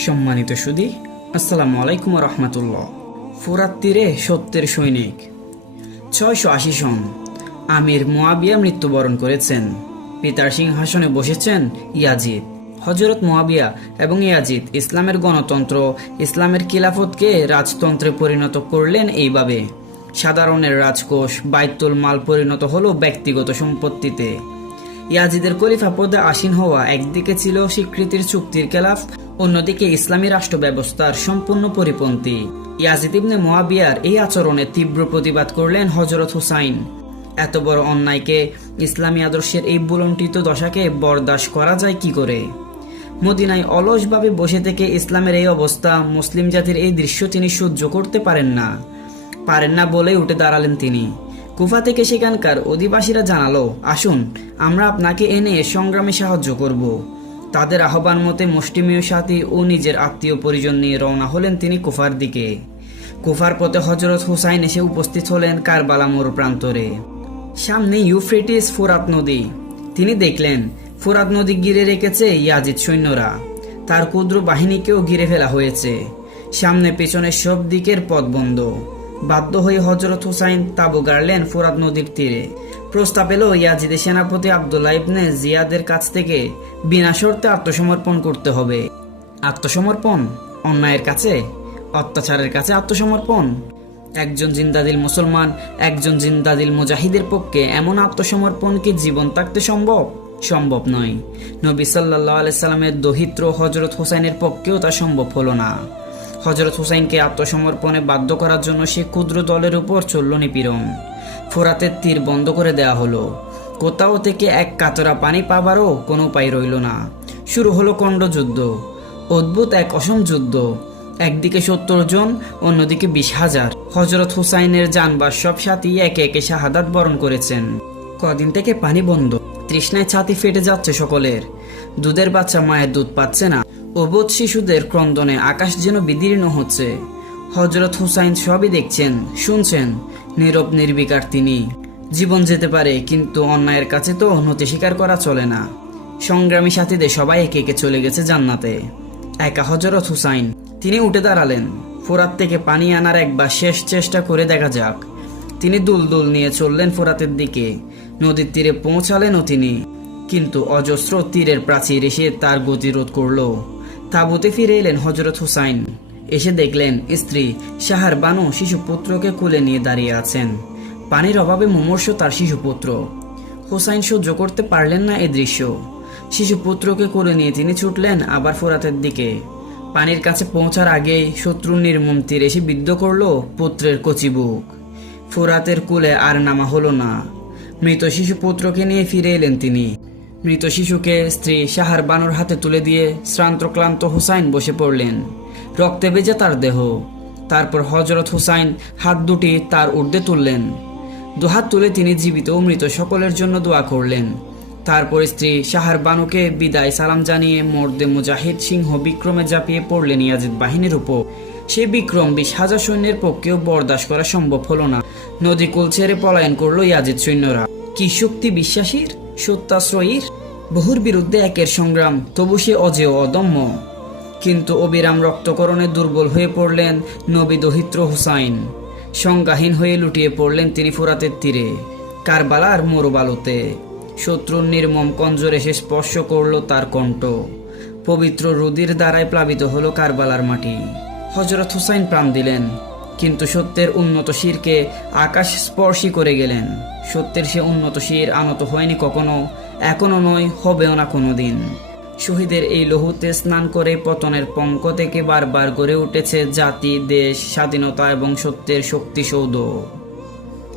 সম্মানিত সুধী, আসসালামু আলাইকুম রহমতুল্লাহ। ফুরাত তীরে সত্যের সৈনিক 680 সন আমির মুয়াবিয়া মৃত্যুবরণ করেছেন। পিতার সিংহাসনে বসেছেন ইয়াজিদ। হযরত মুয়াবিয়া এবং ইয়াজিদ ইসলামের গণতন্ত্র, ইসলামের খিলাফতকে রাজতন্ত্রে পরিণত করলেন। এইভাবে সাধারণের রাজকোষ বাইতুল মাল পরিণত হলো ব্যক্তিগত সম্পত্তিতে। ইয়াজিদের খলিফা পদে আসীন হওয়া একদিকে ছিল স্বীকৃতির চুক্তির খেলাফ, অন্যদিকে ইসলামী রাষ্ট্র ব্যবস্থার সম্পূর্ণ পরিপন্থী। ইয়াজিদ ইবনে মুয়াবিয়ার এই আচরণে তীব্র প্রতিবাদ করলেন হযরত হুসাইন। এত বড় অন্যায়কে, ইসলামী আদর্শের এই বুলন্ডিত দশাকে বরদাস্ত করা যায় কি করে? মদিনায় অলসভাবে বসে থেকে ইসলামের এই অবস্থা, মুসলিম জাতির এই দৃশ্য তিনি সহ্য করতে পারেন না বলেই উঠে দাঁড়ালেন তিনি। কুফা থেকে সেখানকার অধিবাসীরা জানালো, আসুন আমরা আপনাকে এনে সংগ্রামে সাহায্য করব। তাদের আহ্বান মতে মুষ্টিমেয় সাথী ও নিজের আত্মীয় পরিজন নিয়ে রওনা হলেন তিনি কুফার দিকে। কুফার পথে হযরত হুসাইন এসে উপস্থিত হলেন কারবালা মোড় প্রান্তরে। সামনে ইউফ্রেটিস ফোরাত নদী। তিনি দেখলেন ফোরাত নদী ঘিরে রেখেছে ইয়াজিদ সৈন্যরা। তার ক্ষুদ্র বাহিনীকেও ঘিরে ফেলা হয়েছে। সামনে পেছনে সব দিকের পথ বন্ধ। বাধ্য হয়ে হযরত হুসাইন তাঁবু গাড়লেন ফোরাত নদীর তীরে। প্রস্তাব এলো ইয়াজিদের সেনাপতি আব্দুল্লাহ ইবনে জিয়াদের কাছ থেকে বিনা শর্তে আত্মসমর্পণ করতে হবে। আত্মসমর্পণ? অন্যায়ের কাছে, অত্যাচারের কাছে আত্মসমর্পণ? একজন জিন্দাদিল মুসলমান, একজন জিন্দাদিল মুজাহিদের পক্ষে এমন আত্মসমর্পণ কি জীবন থাকতে সম্ভব নয়। নবী সাল্লাল্লাহু আলাইহি সাল্লামের দহিত্র হযরত হুসাইনের পক্ষেও তা সম্ভব হলো না। হযরত হুসাইনকে আত্মসমর্পণে বাধ্য করার জন্য সে ক্ষুদ্র দলের উপর চলল নিপীড়ন। ফোরাতের তীর বন্ধ করে দেয়া হলো। কোথাও থেকে এক কাতরা পানি পাবারও কোনো উপায় রইল না। শুরু হলো খণ্ডযুদ্ধ, অদ্ভুত এক অসম যুদ্ধ। একদিকে 70 জন, অন্যদিকে 20,000। হযরত হুসাইনের জানবার সব সাথী একে একে শাহাদাত বরণ করেছেন। কদিন থেকে পানি বন্ধ। তৃষ্ণায় ছাতি ফেটে যাচ্ছে সকলের। দুধের বাচ্চা মায়ের দুধ পাচ্ছে না। অবোধ শিশুদের ক্রন্দনে আকাশ যেন বিদীর্ণ হচ্ছে। হযরত হুসাইন সবই দেখছেন, শুনছেন, নীরব নির্বিকার তিনি। জীবন যেতে পারে, কিন্তু অন্যায়ের কাছে তো নতি স্বীকার করা চলে না। সংগ্রামী সাথীদের সবাই একে একে চলে গেছে জান্নাতে। একা হযরত হুসাইন। তিনি উঠে দাঁড়ালেন। ফোরাত থেকে পানি আনার একবার শেষ চেষ্টা করে দেখা যাক। তিনি দুলদুল নিয়ে চললেন ফোরাতের দিকে। নদীর তীরে পৌঁছালেনও তিনি, কিন্তু অজস্র তীরের প্রাচীর এসে তার গতিরোধ করল। তাঁবুতে ফিরে এলেন হযরত হুসাইন। এসে দেখলেন স্ত্রী শাহার বানু শিশুপুত্রকে কোলে নিয়ে দাঁড়িয়ে আছেন। পানির অভাবে মুমূর্ষু তার শিশুপুত্র। হুসাইন সহ্য করতে পারলেন না এ দৃশ্য। শিশুপুত্রকে কোলে নিয়ে তিনি ছুটলেন আবার ফোরাতের দিকে। পানির কাছে পৌঁছার আগেই শত্রুর নির্মম তীর এসে বিদ্ধ করল পুত্রের কচি বুক। ফোরাতের কূলে আর নামা হলো না। মৃত শিশুপুত্রকে নিয়ে ফিরে এলেন তিনি। মৃত শিশুকে স্ত্রী শাহার বানুর হাতে তুলে দিয়ে শ্রান্ত ক্লান্ত হুসাইন বসে পড়লেন। রক্তে ভেজা তার দেহ। তারপর হযরত হুসাইন হাত দুটি তার ঊর্ধ্বে তুললেন। দুহাত তুলে তিনি জীবিত ও মৃত সকলের জন্য দোয়া করলেন। তারপর স্ত্রী শাহার বানুকে বিদায় সালাম জানিয়ে মর্দে মুজাহিদ সিংহ বিক্রমে ঝাঁপিয়ে পড়লেন ইয়াজিদ বাহিনীর উপর। সেই বিক্রম 20,000 সৈন্যের পক্ষেও বরদাস্ত করা সম্ভব হলো না। নদী কুল ছেড়ে পলায়ন করলো ইয়াজিদ সৈন্যরা। কি শক্তি বিশ্বাসীর, সত্যাশ্রয়ীর! বহুর বিরুদ্ধে একের সংগ্রাম, তবু সে অজেয় অদম্য। কিন্তু অবিরাম রক্তকরণে দুর্বল হয়ে পড়লেন নবী দহিত্র হুসাইন। সংজ্ঞাহীন হয়ে লুটিয়ে পড়লেন তিনি ফোরাতের তীরে, কারবালার মরুবালুতে। শত্রুর নির্মম কঞ্জর এসে স্পর্শ করল তার কণ্ঠ। পবিত্র রুদির দ্বারায় প্লাবিত হলো কারবালার মাটি। হযরত হুসাইন প্রাণ দিলেন, কিন্তু সত্যের উন্নত শিরকে আকাশ স্পর্শী করে গেলেন। সত্যের সে উন্নত শির আনত হয়নি কখনো, এখনো নয়, হবেও না কোনোদিন। শহীদের এই লহুতে স্নান করে পতনের পঙ্ক থেকে বারবার গড়ে উঠেছে জাতি, দেশ, স্বাধীনতা এবং সত্যের শক্তিসৌধ।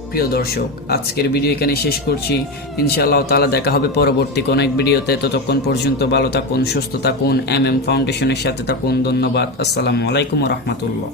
প্রিয় দর্শক, আজকের ভিডিও এখানে শেষ করছি। ইনশাআল্লাহ তাআলা দেখা হবে পরবর্তী কোনো এক ভিডিওতে। ততক্ষণ পর্যন্ত ভালো থাকুন, সুস্থ থাকুন, MM ফাউন্ডেশনের সাথে থাকুন। ধন্যবাদ। আসসালামু আলাইকুম ওয়া রাহমাতুল্লাহ।